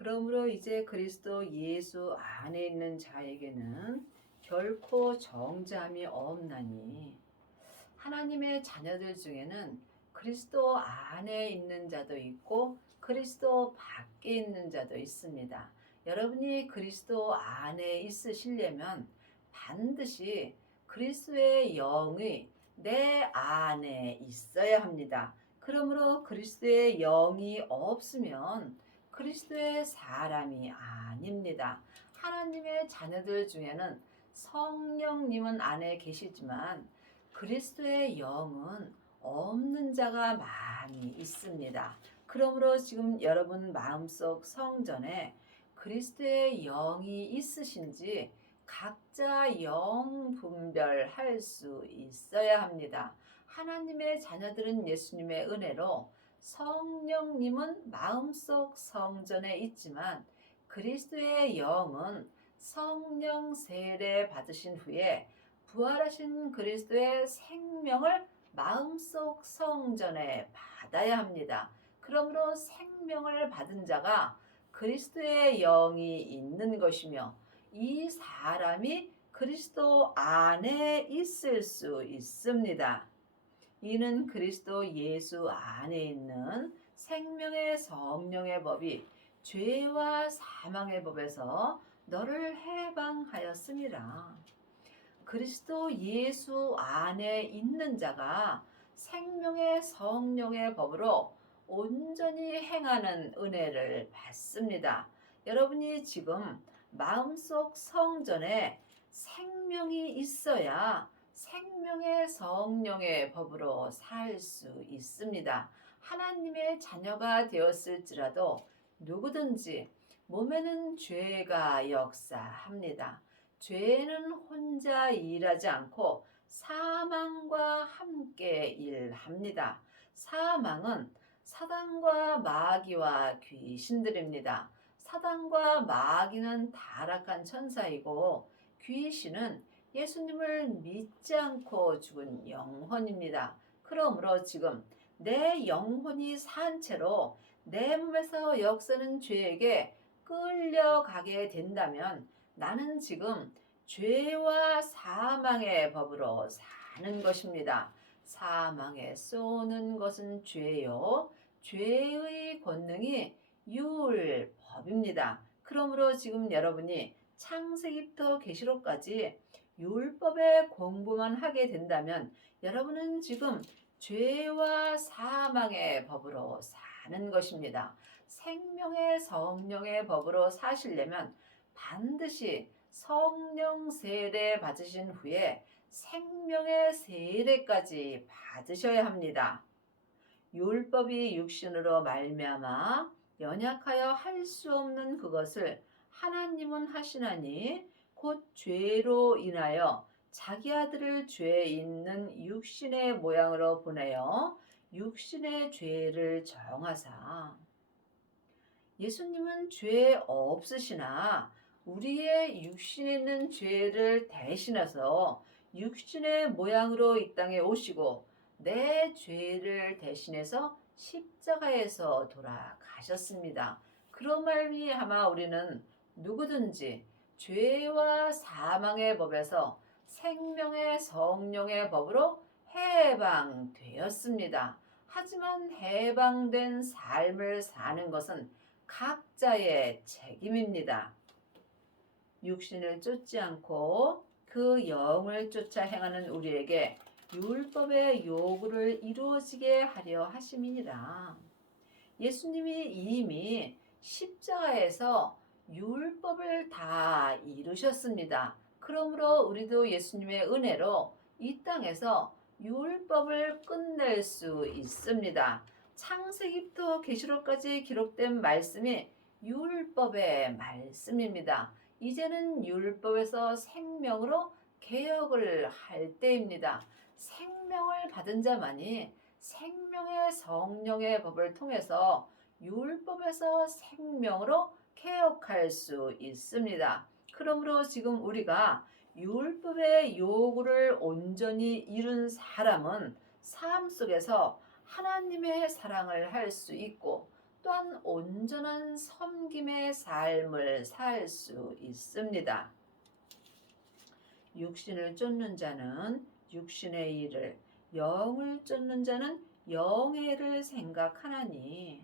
그러므로 이제 그리스도 예수 안에 있는 자에게는 결코 정죄함이 없나니 하나님의 자녀들 중에는 그리스도 안에 있는 자도 있고 그리스도 밖에 있는 자도 있습니다. 여러분이 그리스도 안에 있으시려면 반드시 그리스도의 영이 내 안에 있어야 합니다. 그러므로 그리스도의 영이 없으면 그리스도의 사람이 아닙니다. 하나님의 자녀들 중에는 성령님은 안에 계시지만 그리스도의 영은 없는 자가 많이 있습니다. 그러므로 지금 여러분 마음속 성전에 그리스도의 영이 있으신지 각자 영 분별할 수 있어야 합니다. 하나님의 자녀들은 예수님의 은혜로 성령님은 마음속 성전에 있지만 그리스도의 영은 성령 세례 받으신 후에 부활하신 그리스도의 생명을 마음속 성전에 받아야 합니다. 그러므로 생명을 받은 자가 그리스도의 영이 있는 것이며 이 사람이 그리스도 안에 있을 수 있습니다. 이는 그리스도 예수 안에 있는 생명의 성령의 법이 죄와 사망의 법에서 너를 해방하였음이라. 그리스도 예수 안에 있는 자가 생명의 성령의 법으로 온전히 행하는 은혜를 받습니다. 여러분이 지금 마음속 성전에 생명이 있어야 생명의 성령의 법으로 살 수 있습니다. 하나님의 자녀가 되었을지라도 누구든지 몸에는 죄가 역사합니다. 죄는 혼자 일하지 않고 사망과 함께 일합니다. 사망은 사단과 마귀와 귀신들입니다. 사단과 마귀는 타락한 천사이고 귀신은 예수님을 믿지 않고 죽은 영혼입니다. 그러므로 지금 내 영혼이 산 채로 내 몸에서 역사는 죄에게 끌려가게 된다면 나는 지금 죄와 사망의 법으로 사는 것입니다. 사망에 쏘는 것은 죄요. 죄의 권능이 율법입니다. 그러므로 지금 여러분이 창세기부터 계시록까지 율법의 공부만 하게 된다면 여러분은 지금 죄와 사망의 법으로 사는 것입니다. 생명의 성령의 법으로 사시려면 반드시 성령 세례 받으신 후에 생명의 세례까지 받으셔야 합니다. 율법이 육신으로 말미암아 연약하여 할 수 없는 그것을 하나님은 하시나니 곧 죄로 인하여 자기 아들을 죄 있는 육신의 모양으로 보내어 육신의 죄를 정하사. 예수님은 죄 없으시나 우리의 육신에 있는 죄를 대신해서 육신의 모양으로 이 땅에 오시고 내 죄를 대신해서 십자가에서 돌아가셨습니다. 그런 말미암아 우리는 누구든지 죄와 사망의 법에서 생명의 성령의 법으로 해방되었습니다. 하지만 해방된 삶을 사는 것은 각자의 책임입니다. 육신을 쫓지 않고 그 영을 쫓아 행하는 우리에게 율법의 요구를 이루어지게 하려 하심이니라. 예수님이 이미 십자가에서 율법을 다 이루셨습니다. 그러므로 우리도 예수님의 은혜로 이 땅에서 율법을 끝낼 수 있습니다. 창세기부터 계시록까지 기록된 말씀이 율법의 말씀입니다. 이제는 율법에서 생명으로 개혁을 할 때입니다. 생명을 받은 자만이 생명의 성령의 법을 통해서 율법에서 생명으로 개혁할 수 있습니다. 그러므로 지금 우리가 율법의 요구를 온전히 이룬 사람은 삶 속에서 하나님의 사랑을 할 수 있고 또한 온전한 섬김의 삶을 살 수 있습니다. 육신을 쫓는 자는 육신의 일을, 영을 쫓는 자는 영의 일을 생각하나니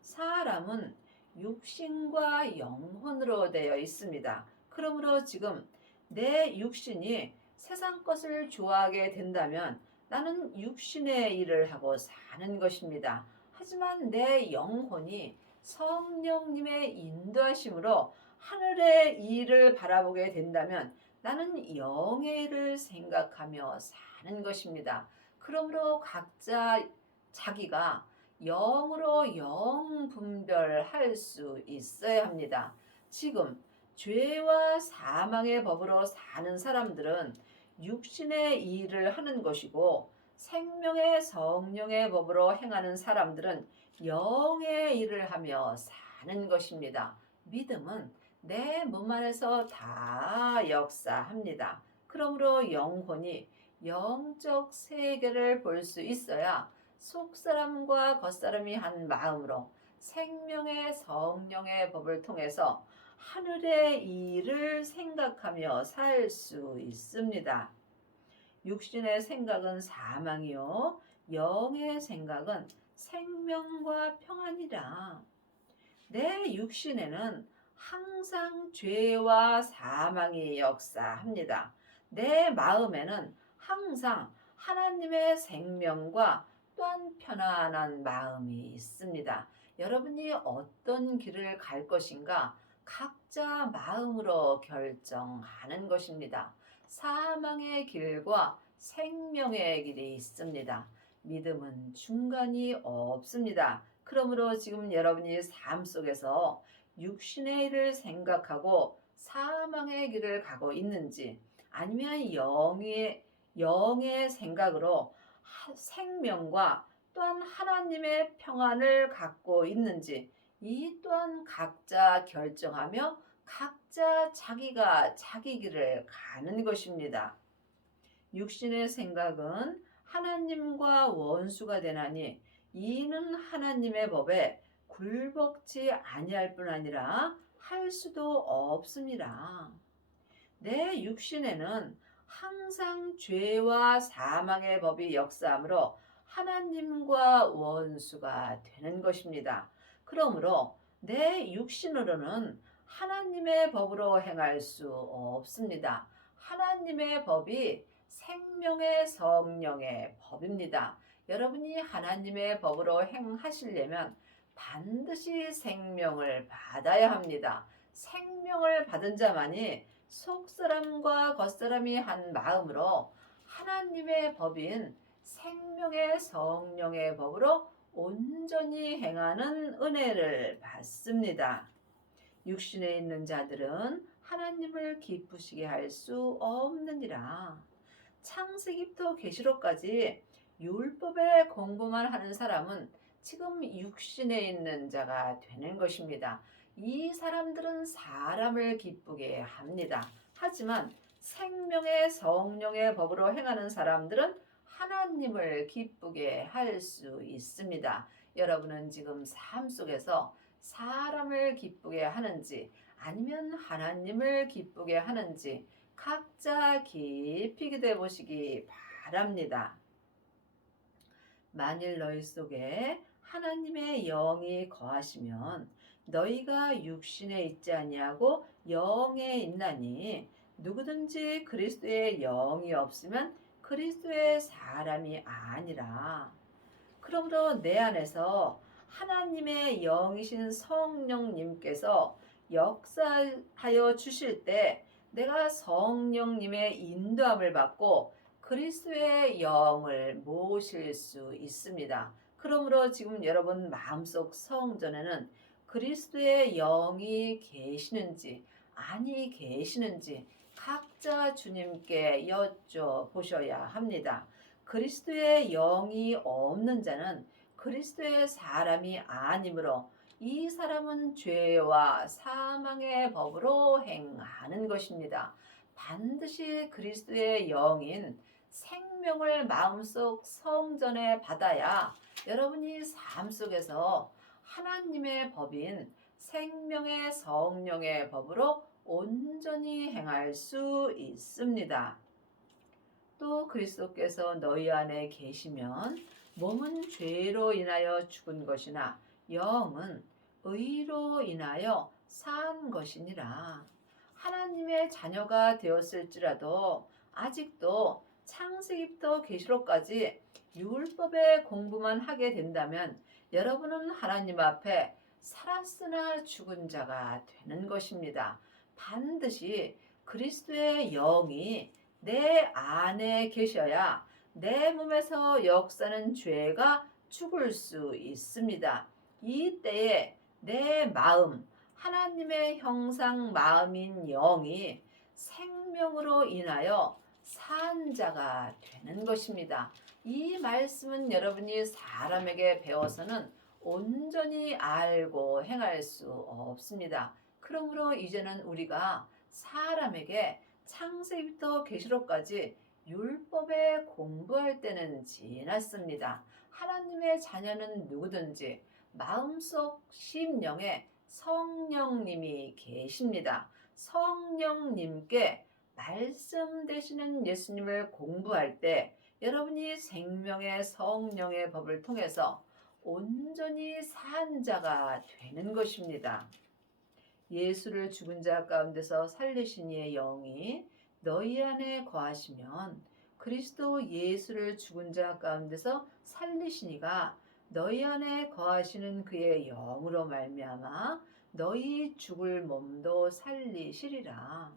사람은 육신과 영혼으로 되어 있습니다. 그러므로 지금 내 육신이 세상 것을 좋아하게 된다면 나는 육신의 일을 하고 사는 것입니다. 하지만 내 영혼이 성령님의 인도하심으로 하늘의 일을 바라보게 된다면 나는 영의 일을 생각하며 사는 것입니다. 그러므로 각자 자기가 영으로 영 분별할 수 있어야 합니다. 지금 죄와 사망의 법으로 사는 사람들은 육신의 일을 하는 것이고 생명의 성령의 법으로 행하는 사람들은 영의 일을 하며 사는 것입니다. 믿음은 내 몸 안에서 다 역사합니다. 그러므로 영혼이 영적 세계를 볼 수 있어야 속사람과 겉사람이 한 마음으로 생명의 성령의 법을 통해서 하늘의 일을 생각하며 살 수 있습니다. 육신의 생각은 사망이요 영의 생각은 생명과 평안이라. 내 육신에는 항상 죄와 사망이 역사합니다. 내 마음에는 항상 하나님의 생명과 또한 편안한 마음이 있습니다. 여러분이 어떤 길을 갈 것인가 각자 마음으로 결정하는 것입니다. 사망의 길과 생명의 길이 있습니다. 믿음은 중간이 없습니다. 그러므로 지금 여러분이 삶 속에서 육신의 일을 생각하고 사망의 길을 가고 있는지 아니면 영의 생각으로 생명과 또한 하나님의 평안을 갖고 있는지 이 또한 각자 결정하며 각자 자기가 자기 길을 가는 것입니다. 육신의 생각은 하나님과 원수가 되나니 이는 하나님의 법에 굴복지 아니할 뿐 아니라 할 수도 없습니다. 내 육신에는 항상 죄와 사망의 법이 역사하므로 하나님과 원수가 되는 것입니다. 그러므로 내 육신으로는 하나님의 법으로 행할 수 없습니다. 하나님의 법이 생명의 성령의 법입니다. 여러분이 하나님의 법으로 행하시려면 반드시 생명을 받아야 합니다. 생명을 받은 자만이 속사람과 겉사람이 한 마음으로 하나님의 법인 생명의 성령의 법으로 온전히 행하는 은혜를 받습니다. 육신에 있는 자들은 하나님을 기쁘시게 할 수 없느니라. 창세기부터 계시록까지 율법의 공부만 하는 사람은 지금 육신에 있는 자가 되는 것입니다. 이 사람들은 사람을 기쁘게 합니다. 하지만 생명의 성령의 법으로 행하는 사람들은 하나님을 기쁘게 할 수 있습니다. 여러분은 지금 삶 속에서 사람을 기쁘게 하는지 아니면 하나님을 기쁘게 하는지 각자 깊이 기도해 보시기 바랍니다. 만일 너희 속에 하나님의 영이 거하시면 너희가 육신에 있지 아니하고 영에 있나니 누구든지 그리스도의 영이 없으면 그리스도의 사람이 아니라. 그러므로 내 안에서 하나님의 영이신 성령님께서 역사하여 주실 때 내가 성령님의 인도함을 받고 그리스도의 영을 모실 수 있습니다. 그러므로 지금 여러분 마음속 성전에는 그리스도의 영이 계시는지 아니 계시는지 각자 주님께 여쭤보셔야 합니다. 그리스도의 영이 없는 자는 그리스도의 사람이 아니므로 이 사람은 죄와 사망의 법으로 행하는 것입니다. 반드시 그리스도의 영인 생명을 마음속 성전에 받아야 여러분이 삶 속에서 하나님의 법인 생명의 성령의 법으로 온전히 행할 수 있습니다. 또 그리스도께서 너희 안에 계시면 몸은 죄로 인하여 죽은 것이나 영은 의로 인하여 산 것이니라. 하나님의 자녀가 되었을지라도 아직도 창세기부터 계시록까지 율법의 공부만 하게 된다면 여러분은 하나님 앞에 살았으나 죽은 자가 되는 것입니다. 반드시 그리스도의 영이 내 안에 계셔야 내 몸에서 역사는 죄가 죽을 수 있습니다. 이 때에 내 마음, 하나님의 형상 마음인 영이 생명으로 인하여 산 자가 되는 것입니다. 이 말씀은 여러분이 사람에게 배워서는 온전히 알고 행할 수 없습니다. 그러므로 이제는 우리가 사람에게 창세기부터 계시록까지 율법에 공부할 때는 지났습니다. 하나님의 자녀는 누구든지 마음속 심령에 성령님이 계십니다. 성령님께 말씀 되시는 예수님을 공부할 때 여러분이 생명의 성령의 법을 통해서 온전히 산 자가 되는 것입니다. 예수를 죽은 자 가운데서 살리신 이의 영이 너희 안에 거하시면 그리스도 예수를 죽은 자 가운데서 살리신 이가 너희 안에 거하시는 그의 영으로 말미암아 너희 죽을 몸도 살리시리라.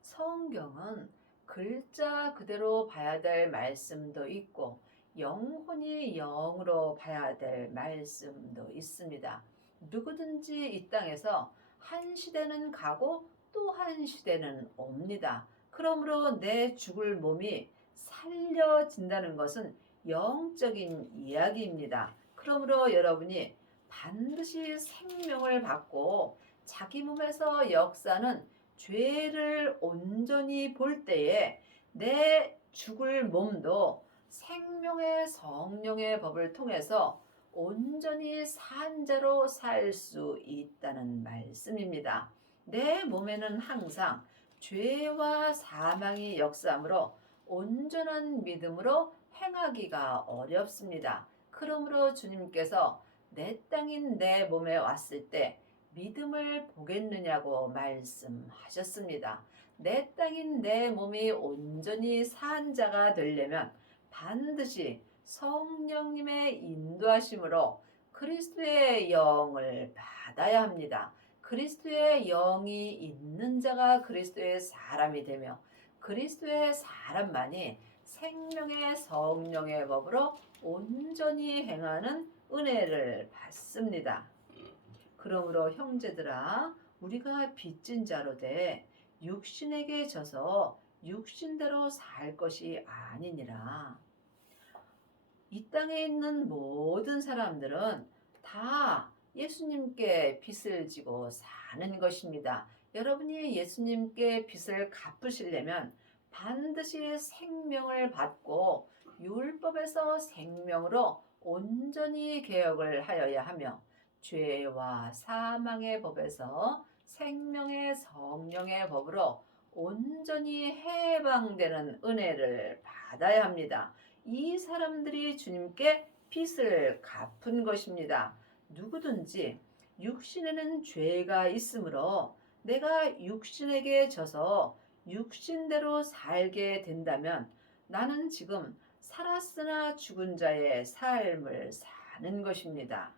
성경은 글자 그대로 봐야 될 말씀도 있고 영혼이 영으로 봐야 될 말씀도 있습니다. 누구든지 이 땅에서 한 시대는 가고 또 한 시대는 옵니다. 그러므로 내 죽을 몸이 살려진다는 것은 영적인 이야기입니다. 그러므로 여러분이 반드시 생명을 받고 자기 몸에서 역사는 죄를 온전히 볼 때에 내 죽을 몸도 생명의 성령의 법을 통해서 온전히 산 자로 살 수 있다는 말씀입니다. 내 몸에는 항상 죄와 사망이 역사하므로 온전한 믿음으로 행하기가 어렵습니다. 그러므로 주님께서 내 땅인 내 몸에 왔을 때 믿음을 보겠느냐고 말씀하셨습니다. 내 땅인 내 몸이 온전히 산 자가 되려면 반드시 성령님의 인도하심으로 그리스도의 영을 받아야 합니다. 그리스도의 영이 있는 자가 그리스도의 사람이 되며 그리스도의 사람만이 생명의 성령의 법으로 온전히 행하는 은혜를 받습니다. 그러므로 형제들아 우리가 빚진 자로 돼 육신에게 져서 육신대로 살 것이 아니니라. 이 땅에 있는 모든 사람들은 다 예수님께 빚을 지고 사는 것입니다. 여러분이 예수님께 빚을 갚으시려면 반드시 생명을 받고 율법에서 생명으로 온전히 개혁을 하여야 하며 죄와 사망의 법에서 생명의 성령의 법으로 온전히 해방되는 은혜를 받아야 합니다. 이 사람들이 주님께 빚을 갚은 것입니다. 누구든지 육신에는 죄가 있으므로 내가 육신에게 져서 육신대로 살게 된다면 나는 지금 살았으나 죽은 자의 삶을 사는 것입니다.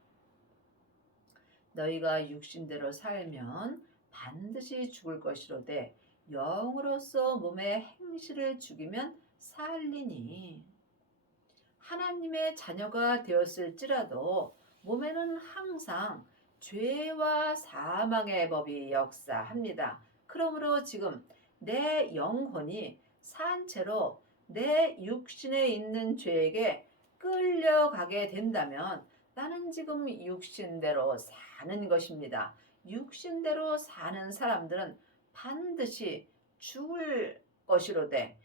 너희가 육신대로 살면 반드시 죽을 것이로되 영으로서 몸의 행실을 죽이면 살리니. 하나님의 자녀가 되었을지라도 몸에는 항상 죄와 사망의 법이 역사합니다. 그러므로 지금 내 영혼이 산 채로 내 육신에 있는 죄에게 끌려가게 된다면 나는 지금 육신대로 사는 것입니다. 육신대로 사는 사람들은 반드시 죽을 것이로되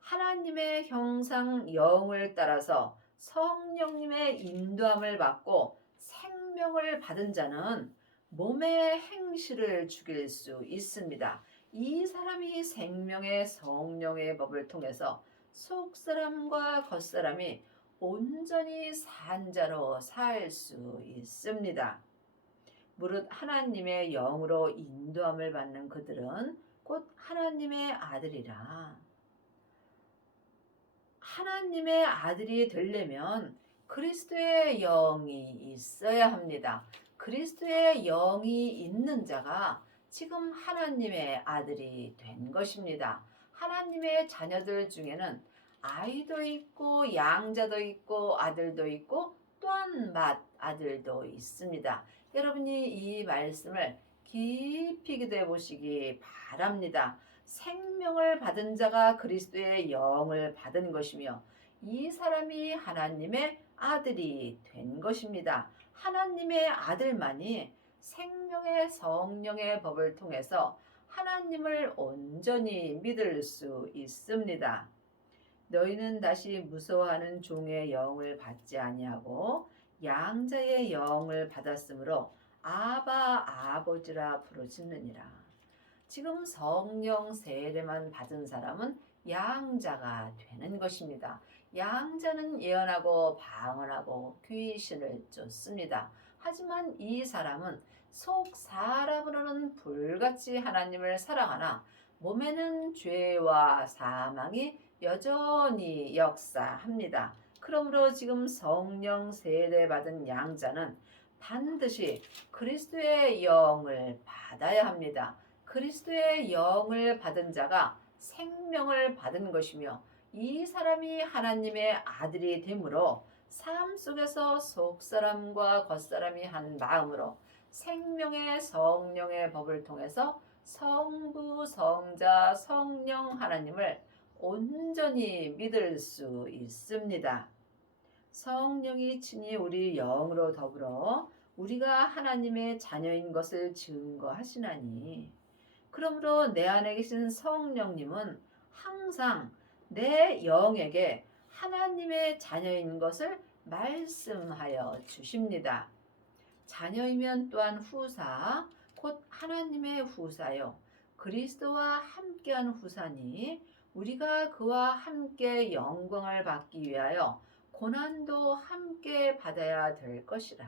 하나님의 형상 영을 따라서 성령님의 인도함을 받고 생명을 받은 자는 몸의 행실을 죽일 수 있습니다. 이 사람이 생명의 성령의 법을 통해서 속사람과 겉사람이 온전히 산 자로 살 수 있습니다. 무릇 하나님의 영으로 인도함을 받는 그들은 곧 하나님의 아들이라. 하나님의 아들이 되려면 그리스도의 영이 있어야 합니다. 그리스도의 영이 있는 자가 지금 하나님의 아들이 된 것입니다. 하나님의 자녀들 중에는 아이도 있고 양자도 있고 아들도 있고 또한 맏아들도 있습니다. 여러분이 이 말씀을 깊이 기도해 보시기 바랍니다. 생명을 받은 자가 그리스도의 영을 받은 것이며 이 사람이 하나님의 아들이 된 것입니다. 하나님의 아들만이 생명의 성령의 법을 통해서 하나님을 온전히 믿을 수 있습니다. 너희는 다시 무서워하는 종의 영을 받지 아니하고 양자의 영을 받았으므로 아바 아버지라 부르짖느니라. 지금 성령 세례만 받은 사람은 양자가 되는 것입니다. 양자는 예언하고 방언하고 귀신을 쫓습니다. 하지만 이 사람은 속 사람으로는 불같이 하나님을 사랑하나 몸에는 죄와 사망이 여전히 역사합니다. 그러므로 지금 성령 세례 받은 양자는 반드시 그리스도의 영을 받아야 합니다. 그리스도의 영을 받은 자가 생명을 받은 것이며 이 사람이 하나님의 아들이 되므로 삶 속에서 속사람과 겉사람이 한 마음으로 생명의 성령의 법을 통해서 성부, 성자, 성령 하나님을 온전히 믿을 수 있습니다. 성령이 친히 우리 영으로 더불어 우리가 하나님의 자녀인 것을 증거하시나니 그러므로 내 안에 계신 성령님은 항상 내 영에게 하나님의 자녀인 것을 말씀하여 주십니다. 자녀이면 또한 후사, 곧 하나님의 후사요. 그리스도와 함께한 후사니 우리가 그와 함께 영광을 받기 위하여 고난도 함께 받아야 될 것이라.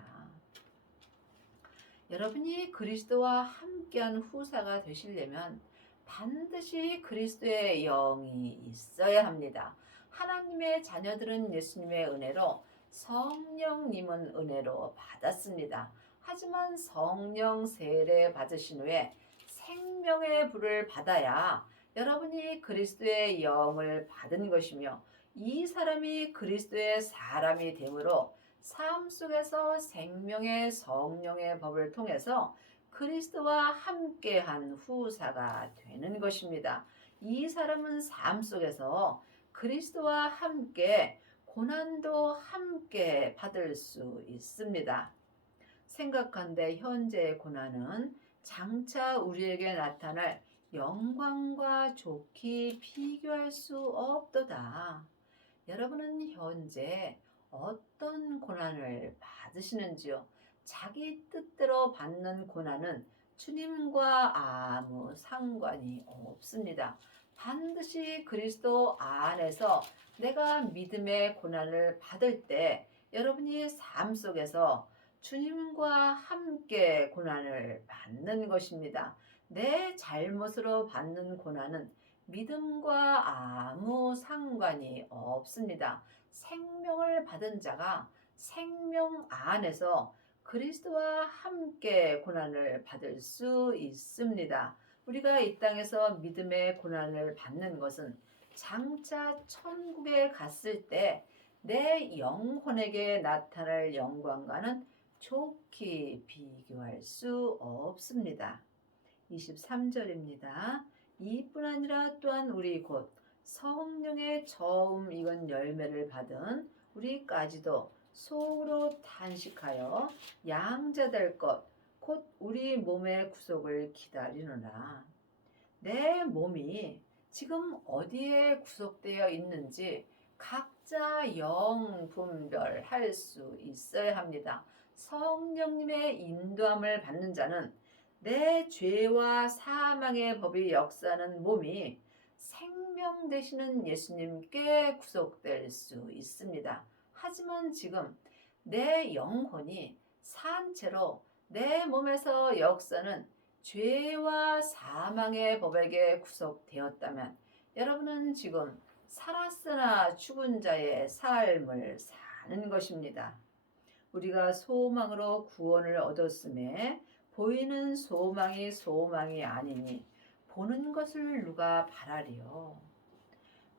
여러분이 그리스도와 함께한 후사가 되시려면 반드시 그리스도의 영이 있어야 합니다. 하나님의 자녀들은 예수님의 은혜로 성령님은 은혜로 받았습니다. 하지만 성령 세례 받으신 후에 생명의 불을 받아야 여러분이 그리스도의 영을 받은 것이며 이 사람이 그리스도의 사람이 되므로 삶 속에서 생명의 성령의 법을 통해서 그리스도와 함께한 후사가 되는 것입니다. 이 사람은 삶 속에서 그리스도와 함께 고난도 함께 받을 수 있습니다. 생각한데 현재의 고난은 장차 우리에게 나타날 영광과 좋게 비교할 수 없도다. 여러분은 현재 어떤 고난을 받으시는지요? 자기 뜻대로 받는 고난은 주님과 아무 상관이 없습니다. 반드시 그리스도 안에서 내가 믿음의 고난을 받을 때 여러분이 삶 속에서 주님과 함께 고난을 받는 것입니다. 내 잘못으로 받는 고난은 믿음과 아무 상관이 없습니다. 생명을 받은 자가 생명 안에서 그리스도와 함께 고난을 받을 수 있습니다. 우리가 이 땅에서 믿음의 고난을 받는 것은 장차 천국에 갔을 때 내 영혼에게 나타날 영광과는 좋게 비교할 수 없습니다. 23절입니다. 이뿐 아니라 또한 우리 곧 성령의 처음 익은 열매를 받은 우리까지도 속으로 탄식하여 양자 될 것, 곧 우리 몸의 구속을 기다리노라. 내 몸이 지금 어디에 구속되어 있는지 각자 영 분별할 수 있어야 합니다. 성령님의 인도함을 받는 자는 내 죄와 사망의 법이 역사하는 몸이 생명 되시는 예수님께 구속될 수 있습니다. 하지만 지금 내 영혼이 산채로 내 몸에서 역사는 죄와 사망의 법에게 구속되었다면 여러분은 지금 살았으나 죽은 자의 삶을 사는 것입니다. 우리가 소망으로 구원을 얻었음에 보이는 소망이 소망이 아니니 보는 것을 누가 바라리요.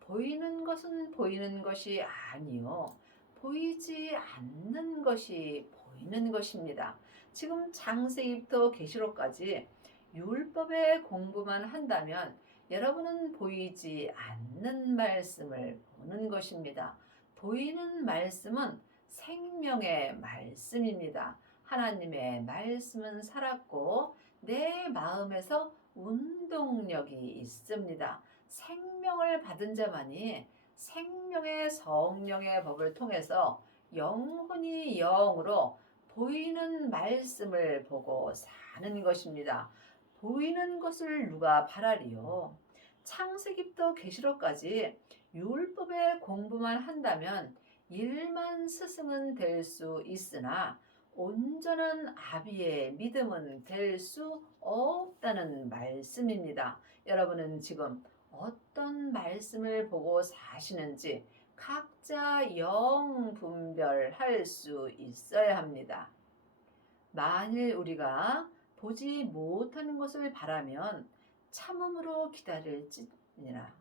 보이는 것은 보이는 것이 아니요 보이지 않는 것이 보이는 것입니다. 지금 창세기부터 계시록까지 율법의 공부만 한다면 여러분은 보이지 않는 말씀을 보는 것입니다. 보이는 말씀은 생명의 말씀입니다. 하나님의 말씀은 살았고 내 마음에서 운동력이 있습니다. 생명을 받은 자만이 생명의 성령의 법을 통해서 영혼이 영으로 보이는 말씀을 보고 사는 것입니다. 보이는 것을 누가 바라리요? 창세기부터 계시록까지 율법의 공부만 한다면 일만 스승은 될 수 있으나 온전한 아비의 믿음은 될 수 없다는 말씀입니다. 여러분은 지금 어떤 말씀을 보고 사시는지 각자 영 분별할 수 있어야 합니다. 만일 우리가 보지 못하는 것을 바라면 참음으로 기다릴지니라.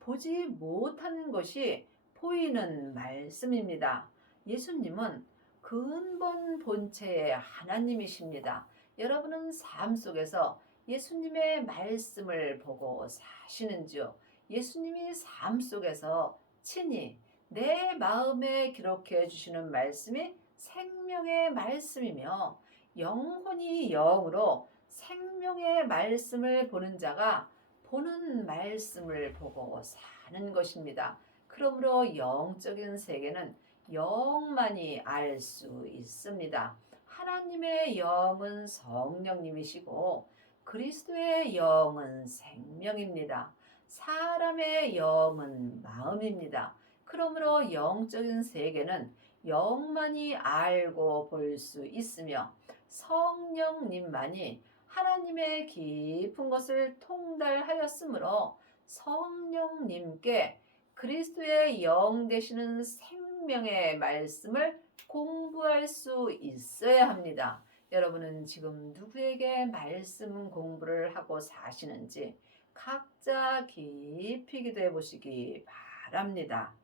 보지 못하는 것이 보이는 말씀입니다. 예수님은 근본 본체의 하나님이십니다. 여러분은 삶 속에서 예수님의 말씀을 보고 사시는지요? 예수님이 삶 속에서 친히 내 마음에 기록해 주시는 말씀이 생명의 말씀이며 영혼이 영으로 생명의 말씀을 보는 자가 보는 말씀을 보고 사는 것입니다. 그러므로 영적인 세계는 영만이 알 수 있습니다. 하나님의 영은 성령님이시고 그리스도의 영은 생명입니다. 사람의 영은 마음입니다. 그러므로 영적인 세계는 영만이 알고 볼 수 있으며 성령님만이 하나님의 깊은 것을 통달하였으므로 성령님께 그리스도의 영 되시는 생명의 말씀을 공부할 수 있어야 합니다. 여러분은 지금 누구에게 말씀 공부를 하고 사시는지 각자 깊이 기도해 보시기 바랍니다.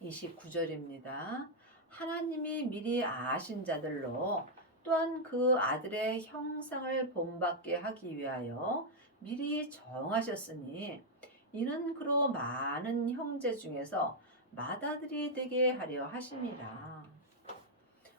29절입니다. 하나님이 미리 아신 자들로 또한 그 아들의 형상을 본받게 하기 위하여 미리 정하셨으니 이는 그로 많은 형제 중에서 맏아들이 되게 하려 하심이라.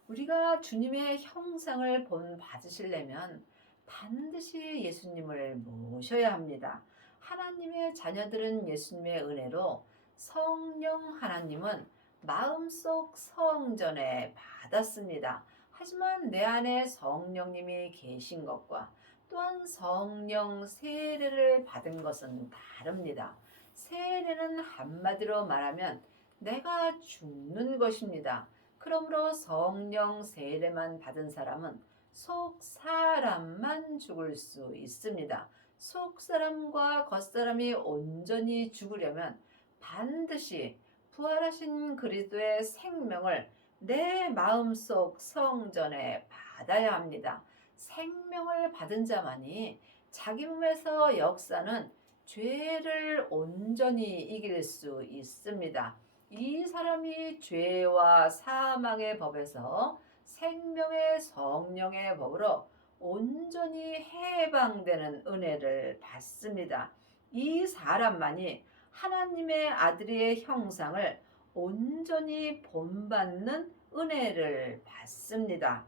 우리가 주님의 형상을 본받으시려면 반드시 예수님을 모셔야 합니다. 하나님의 자녀들은 예수님의 은혜로 성령 하나님은 마음속 성전에 받았습니다. 하지만 내 안에 성령님이 계신 것과 또한 성령 세례를 받은 것은 다릅니다. 세례는 한마디로 말하면 내가 죽는 것입니다. 그러므로 성령 세례만 받은 사람은 속 사람만 죽을 수 있습니다. 속 사람과 겉 사람이 온전히 죽으려면 반드시 부활하신 그리스도의 생명을 내 마음속 성전에 받아야 합니다. 생명을 받은 자만이 자기 몸에서 역사는 죄를 온전히 이길 수 있습니다. 이 사람이 죄와 사망의 법에서 생명의 성령의 법으로 온전히 해방되는 은혜를 받습니다. 이 사람만이 하나님의 아들의 형상을 온전히 본받는 은혜를 받습니다.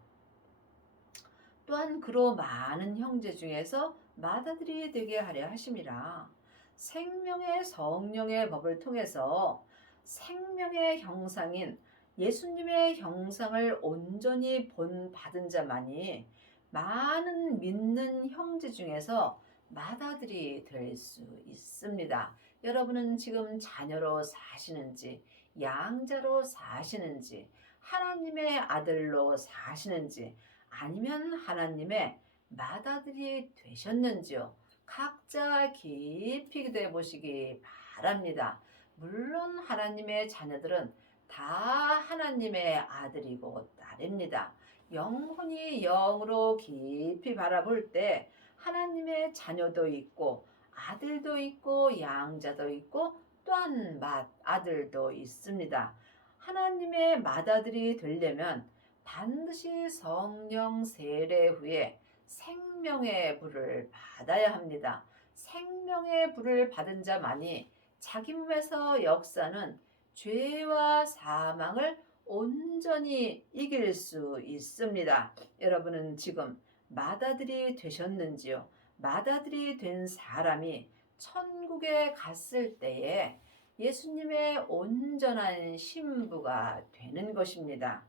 또한 그로 많은 형제 중에서 맏아들이 되게 하려 하심이라. 생명의 성령의 법을 통해서 생명의 형상인 예수님의 형상을 온전히 본받은 자만이 많은 믿는 형제 중에서 맏아들이 될 수 있습니다. 여러분은 지금 자녀로 사시는지, 양자로 사시는지, 하나님의 아들로 사시는지, 아니면 하나님의 맏아들이 되셨는지요? 각자 깊이 기도해 보시기 바랍니다. 물론 하나님의 자녀들은 다 하나님의 아들이고 딸입니다. 영혼이 영으로 깊이 바라볼 때 하나님의 자녀도 있고 아들도 있고 양자도 있고 또한 맏아들도 있습니다. 하나님의 맏아들이 되려면 반드시 성령 세례 후에 생명의 불을 받아야 합니다. 생명의 불을 받은 자만이 자기 몸에서 역사는 죄와 사망을 온전히 이길 수 있습니다. 여러분은 지금 맏아들이 되셨는지요? 맏아들이 된 사람이 천국에 갔을 때에 예수님의 온전한 신부가 되는 것입니다.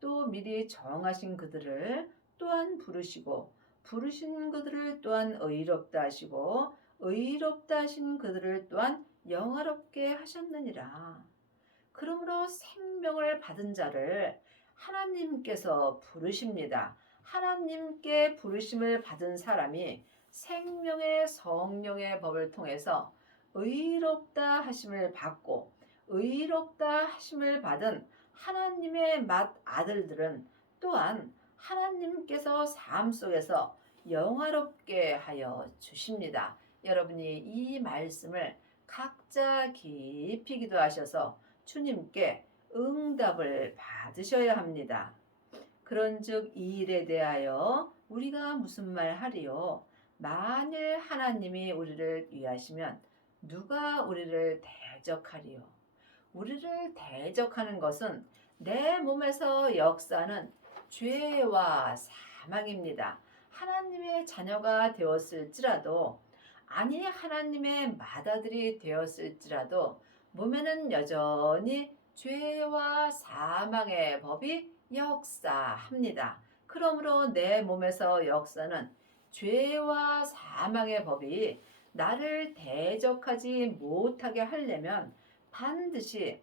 또 미리 정하신 그들을 또한 부르시고 부르신 그들을 또한 의롭다 하시고 의롭다 하신 그들을 또한 영화롭게 하셨느니라. 그러므로 생명을 받은 자를 하나님께서 부르십니다. 하나님께 부르심을 받은 사람이 생명의 성령의 법을 통해서 의롭다 하심을 받고 의롭다 하심을 받은 하나님의 맏아들들은 또한 하나님께서 삶 속에서 영화롭게 하여 주십니다. 여러분이 이 말씀을 각자 깊이 기도하셔서 주님께 응답을 받으셔야 합니다. 그런즉 이 일에 대하여 우리가 무슨 말 하리요? 만일 하나님이 우리를 위하시면 누가 우리를 대적하리요? 우리를 대적하는 것은 내 몸에서 역사는 죄와 사망입니다. 하나님의 자녀가 되었을지라도 아니 하나님의 맏아들이 되었을지라도 몸에는 여전히 죄와 사망의 법이 역사합니다. 그러므로 내 몸에서 역사는 죄와 사망의 법이 나를 대적하지 못하게 하려면 반드시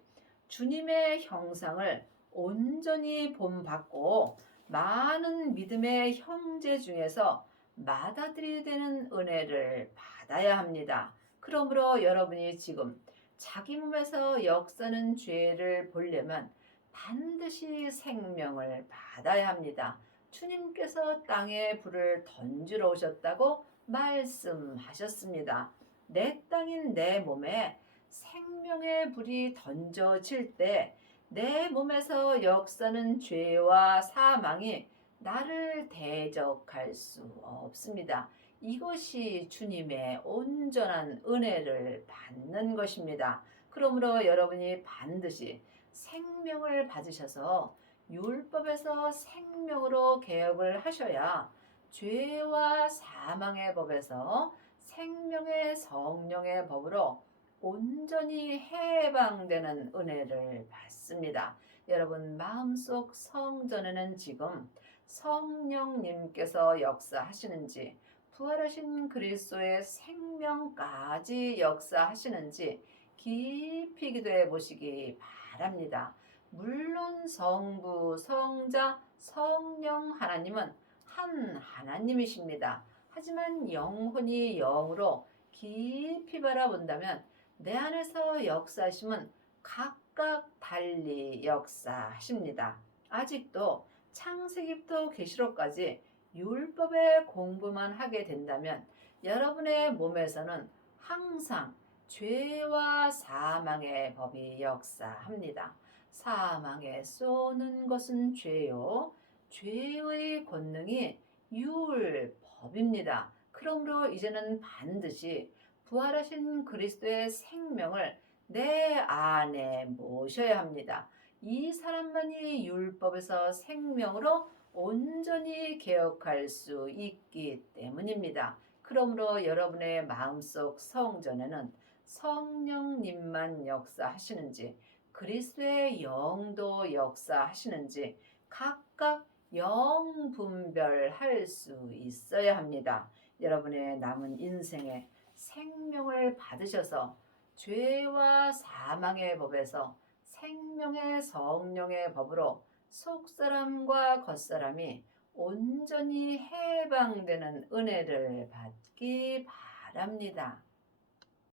주님의 형상을 온전히 본받고 많은 믿음의 형제 중에서 맏아들이 되는 은혜를 받아야 합니다. 그러므로 여러분이 지금 자기 몸에서 역사는 죄를 보려면 반드시 생명을 받아야 합니다. 주님께서 땅에 불을 던지러 오셨다고 말씀하셨습니다. 내 땅인 내 몸에 생명의 불이 던져질 때 내 몸에서 역사는 죄와 사망이 나를 대적할 수 없습니다. 이것이 주님의 온전한 은혜를 받는 것입니다. 그러므로 여러분이 반드시 생명을 받으셔서 율법에서 생명으로 개혁을 하셔야 죄와 사망의 법에서 생명의 성령의 법으로 온전히 해방되는 은혜를 받습니다. 여러분 마음속 성전에는 지금 성령님께서 역사하시는지 부활하신 그리스도의 생명까지 역사하시는지 깊이 기도해 보시기 바랍니다. 물론 성부, 성자, 성령 하나님은 한 하나님이십니다. 하지만 영혼이 영으로 깊이 바라본다면 내 안에서 역사하심은 각각 달리 역사하십니다. 아직도 창세기부터 계시록까지 율법의 공부만 하게 된다면 여러분의 몸에서는 항상 죄와 사망의 법이 역사합니다. 사망에 쏘는 것은 죄요. 죄의 권능이 율법입니다. 그러므로 이제는 반드시 부활하신 그리스도의 생명을 내 안에 모셔야 합니다. 이 사람만이 율법에서 생명으로 온전히 개혁할 수 있기 때문입니다. 그러므로 여러분의 마음속 성전에는 성령님만 역사하시는지 그리스도의 영도 역사하시는지 각각 영 분별할 수 있어야 합니다. 여러분의 남은 인생에 생명을 받으셔서 죄와 사망의 법에서 생명의 성령의 법으로 속사람과 겉사람이 온전히 해방되는 은혜를 받기 바랍니다.